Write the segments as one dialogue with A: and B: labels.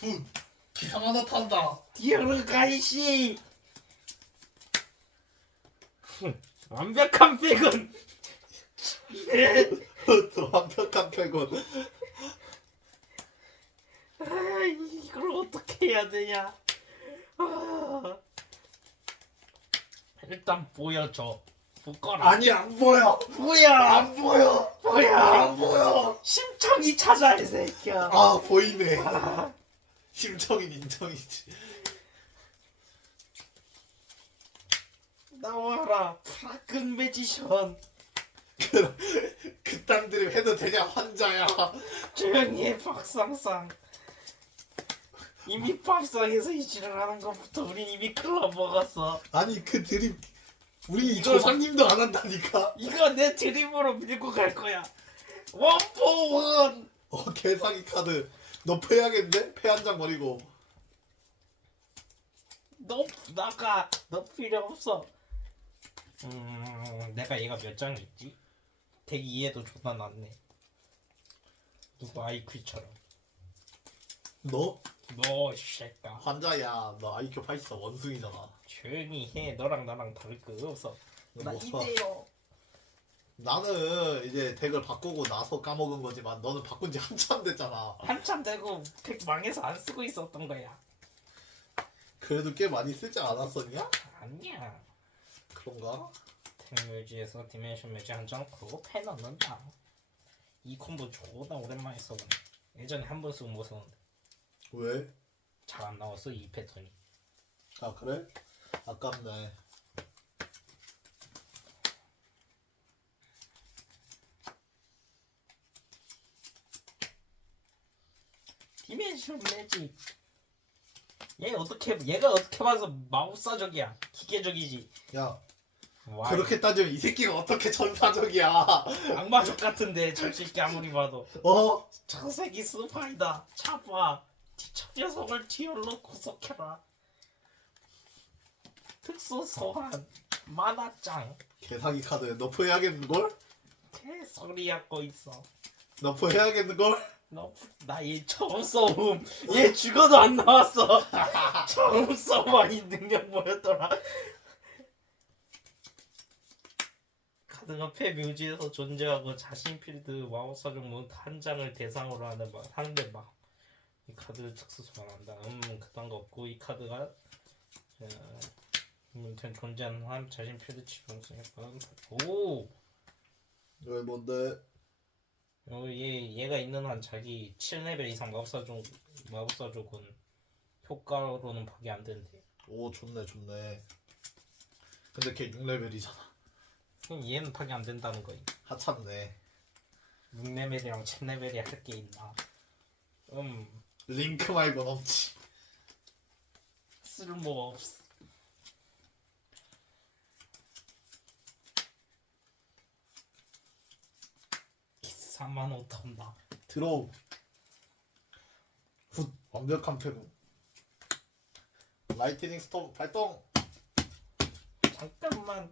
A: 훗 기상 하나 탄다.
B: 디어르 가이시 완벽한 백은.
A: 또 완벽한 패곤
B: 아, 이걸 어떻게 해야 되냐. 아. 일단 보여줘. 묶어라.
A: 아니 안 보여.
B: 뭐야?
A: 안 보여.
B: 뭐야?
A: 안 보여.
B: 심청이 찾아 이 새끼야.
A: 아 보이네.
B: 아,
A: 심청인 인정이지.
B: 나와라 프라큰 매지션.
A: 그, 그딴 드립 해도 되냐 환자야.
B: 조용히 해 박상상. 이미 밥상에서 이 지랄하는 것부터 우린 이미 클럽 먹었어.
A: 아니 그 드립 우리
B: 이거-
A: 조상님도 안 한다니까.
B: 이거 내 드립으로 밀고 갈 거야. 원포원!
A: 어 개사기 카드 너 패야겠네? 패한 장 버리고.
B: 너 나가. 너 필요 없어. 음 내가 얘가 몇 장 있지? 대기 2에도 존나 낫네. 누구 아이큐처럼.
A: 너?
B: 너 새끼야.
A: 환자야. 너 IQ 84 원숭이잖아.
B: 조용히 해. 너랑 나랑 다를 거 없어. 나
A: 뭐,
B: 이대요
A: 나는 이제 덱을 바꾸고 나서 까먹은 거지만 너는 바꾼 지 한참 됐잖아
B: 한참 되고 백 망해서 안 쓰고 있었던 거야
A: 그래도 꽤 많이 쓰지 않았었냐?
B: 아니야
A: 그런가?
B: 텍묘지에서 디멘션 매지 한 장 그거 패 넣는다 이 콤보 존나 오랜만에 써보네 예전에 한 번 쓰고 못 썼는데
A: 왜?
B: 잘 안 나왔어 이 패턴이
A: 아 그래? 아깝네
B: 디멘션 매지. 얘 어떻게 얘가 어떻게 봐서 마법사적이야? 기계적이지.
A: 야
B: 와,
A: 그렇게 따지면 이 새끼가 어떻게 전사적이야?
B: 악마족 같은데 저 새끼 아무리 봐도.
A: 어?
B: 저 새끼 스파이다. 차봐. 저 녀석을 뒤열로 구속해라. 특수 소환. 만화짱
A: 개사기 카드. 너프 해야겠는걸?
B: 개소리 하고 있어.
A: 너프 해야겠는걸?
B: 너나얘 처음 써봄 얘 죽어도 안 나왔어. 처음 써봐 이 능력 뭐였더라. 카드가 패 묘지에서 존재하고 자신 필드 마법사종 몬한 장을 대상으로 하는 막 하는데 막 이 카드를 특수 소환한다. 음 그딴 거 없고 이 카드가 어, 문텐 존재하는 한 자신 필드 치명성 약간 오!
A: 왜 뭔데?
B: 어, 얘, 얘가 있는 한 자기 7레벨 이상 마법사족, 마법사족은 효과로는 파괴 안 된대.
A: 오 좋네 좋네 근데 걔 6레벨이잖아
B: 그럼 얘는 파괴 안 된다는 거임.
A: 하찮네
B: 6레벨이랑 7레벨이 할 게 있나. 음,
A: 링크 말곤 없지
B: 쓸모 없어. 기사만 못한다.
A: 들어오 굿 완벽한 패고 라이트닝 스톰 발동
B: 잠깐만.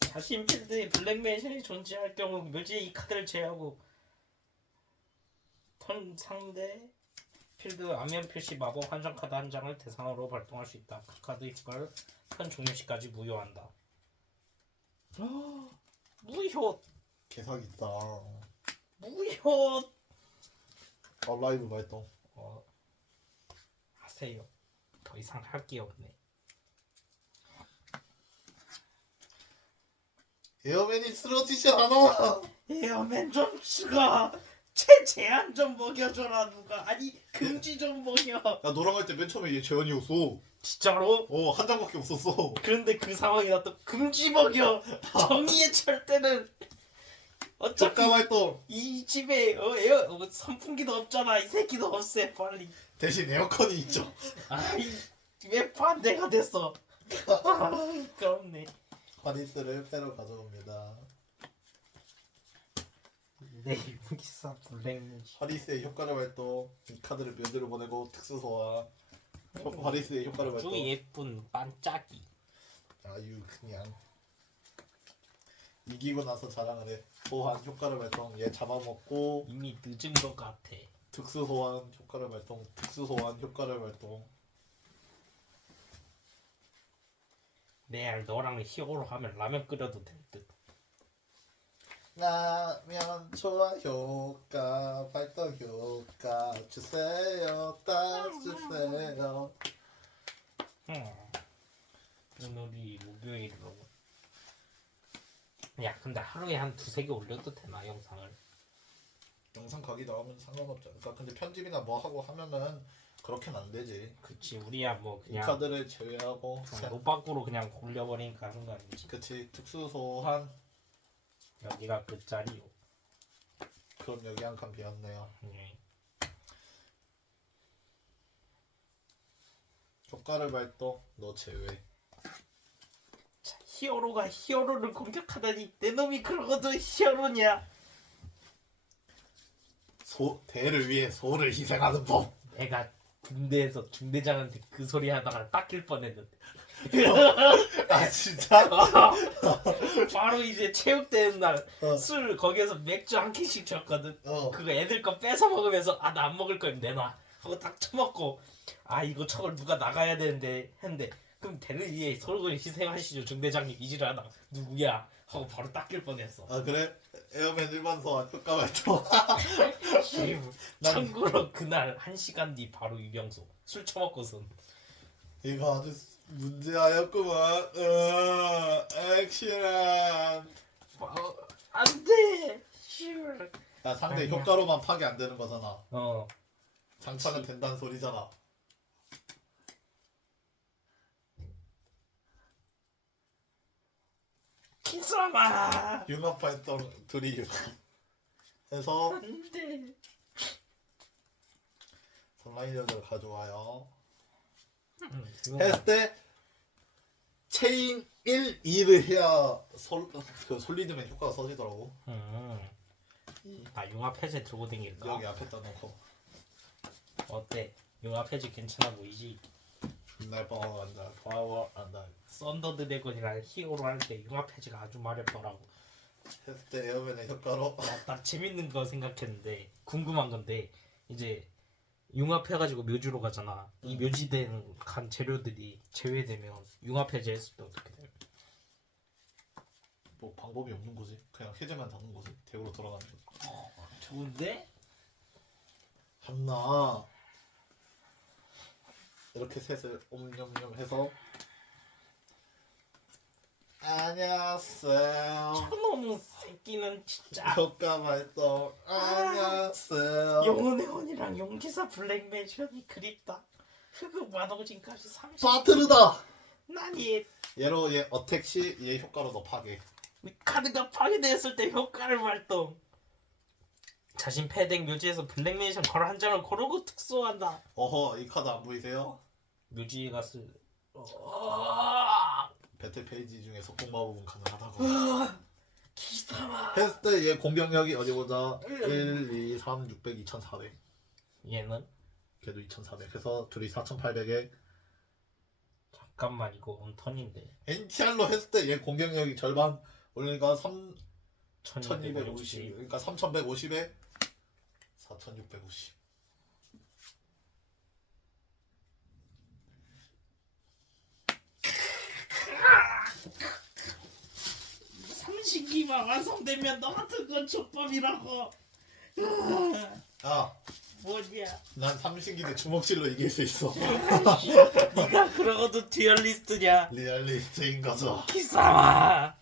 B: 자신 필드에 블랙맨션이 존재할 경우 묘지의 이 카드를 제외하고 턴 상대 필드 안면 표시 마법 한정 카드 한 장을 대상으로 발동할 수 있다. 그 카드 효과를 턴 종료 시까지 무효한다. 무효,
A: 개사기다
B: 무효.
A: 업라이브 발동
B: 어, 하세요. 더 이상 할 게 없네.
A: 에어맨이 쓰러지지 않아
B: 에어맨 좀 추가. 제 제한 좀 먹여줘라 누가. 아니 금지 좀 먹여.
A: 야 너랑 할 때 맨 처음에 얘 재현이었어
B: 진짜로?
A: 어 한 장밖에 없었어
B: 그런데 그 상황이 나또 금지 먹여. 정의의 철대는 어차피
A: 발동
B: 이 집에 어, 에어 어, 선풍기도 없잖아. 이 새끼도 없애 빨리.
A: 대신 에어컨이 있죠
B: 아이 왜 반대가 됐어? 아, 그렇네.
A: 파리스를 패로 가져옵니다
B: 내 유기사 블랙뮤지.
A: 파리스의 효과를 발동 이 카드를 묘지로 보내고 특수 소환 효- 파리스의 효과를
B: 아주
A: 발동
B: 예쁜 반짝이.
A: 아유 그냥 이기고 나서 자랑을 해 소환 효과를 발동 얘 잡아먹고
B: 이미 늦은 것 같아.
A: 특수 소환 효과를 발동 특수 소환 효과를 발동
B: 내일 너랑 히어로 하면 라면 끓여도 될 듯.
A: 라면 좋아 효과 발동 효과 주세요 딱 주세요
B: 음. 오늘이 목요일로. 야 근데 하루에 한 두세 개 올려도 되나 영상을?
A: 영상 각이 나오면 상관없죠 그러니까 근데 편집이나 뭐 하고 하면은 그렇게는 안 되지
B: 그치 우리야
A: 뭐이
B: 그냥
A: 카드를 제외하고
B: 어, 노빠꾸로 그냥 올려버리니까 하는 거 아니지?
A: 그치 특수 소환
B: 여기가 끝자리요.
A: 그럼 여기 한 칸 비었네요
B: 예.
A: 효과를 발동 너 제외
B: 자, 히어로가 히어로를 공격하다니 내 놈이 그러고도 히어로냐?
A: 소 대를 위해 소를 희생하는 법
B: 내가 군대에서 중대장한테 그 소리 하다가 닦일 뻔했는데
A: 아 진짜?
B: 바로 이제 체육대회 날
A: 어.
B: 술 거기에서 맥주 한 캔씩 줬거든
A: 어.
B: 그거 애들 거 뺏어 먹으면서 아 나 안 먹을 거면 내놔 하고 딱 처먹고 아 이거 저걸 누가 나가야 되는데 했는데 그럼 대를 위해 서로를 희생하시죠. 중대장님 이지를 하다가 누구야? 하고 바로 닦일 뻔했어.
A: 아 그래? 에어맨 일반 소환 효과 발동 난-
B: 참고로 그날 한 시간 뒤 바로 유병소. 술 처먹고선.
A: 이거 아주 문제아였구만. 어, 액션.
B: 어, 안돼!
A: 야 상대
B: 아니야.
A: 효과로만 파괴 안 되는 거잖아.
B: 어.
A: 장차는 된다는 소리잖아
B: 키스라마
A: 융합했던 드리լ 해서
B: 안돼
A: 선라이저를 가져와요
B: 음,
A: 했을 때 체인 1, 2를 해야 솔, 그 솔리드맨 효과가 써지더라고
B: 음. 아 융합 해제 들고 댕길까?
A: 여기 앞에다 놓고
B: 어때? 융합 해제 괜찮아 보이지?
A: 날 파워 한다 파워 한다.
B: 썬더 드래곤이랑 히어로 할 때 융합 해제가 아주 마렵더라고.
A: 했을 때 에어맨의 효과로?
B: 아, 딱 재밌는 거 생각했는데 궁금한 건데 이제 융합해가지고 묘지로 가잖아. 이
A: 응.
B: 묘지된 간 재료들이 제외되면 융합 해제 했을 때 어떻게 돼?
A: 뭐 방법이 없는 거지. 그냥 해제만 다는 거지. 대우로 돌아가는 거지
B: 좋은데?
A: 한나 이렇게 셋을 옴뇸뇸 해서. 안녕하세요.
B: 저놈 새끼는 진짜.
A: 효과 발동. 안녕하세요.
B: 영혼의 혼이랑 용기사 블랙 매션이 그립다. 흑흑 마동진까지 30
A: 바트르다!
B: 난이
A: 얘로 얘 어택 시 얘 효과로 너 파괴.
B: 카드가 파괴되었을 때 효과를 발동 자신 패덱 묘지에서 블랙 매션 걸한 장을 고르고 특수한다.
A: 어허 이 카드 안 보이세요?
B: 묘지에 갔을 어...
A: 배틀 페이지 중에 속공 마법은 가능하다고.
B: 기사마
A: 했을 때 얘 공격력이 어디 보자. 1, 2, 3, 600, 2400
B: 얘는?
A: 걔도 2400 해서 둘이 4800에
B: 잠깐만 이거 온턴인데.
A: 엔티알로 했을 때 얘 공격력이 절반 올리니까 3
B: 1250
A: 1250 그러니까 3150에 4650
B: 삼식이만 완성되면 너 같은 건 족밥이라고.
A: 아,
B: 뭐냐
A: 난 삼신기대 주먹질로 이길 수 있어.
B: 네가 그러고도 듀얼리스트냐?
A: 리얼리스트인 거죠.
B: 기사마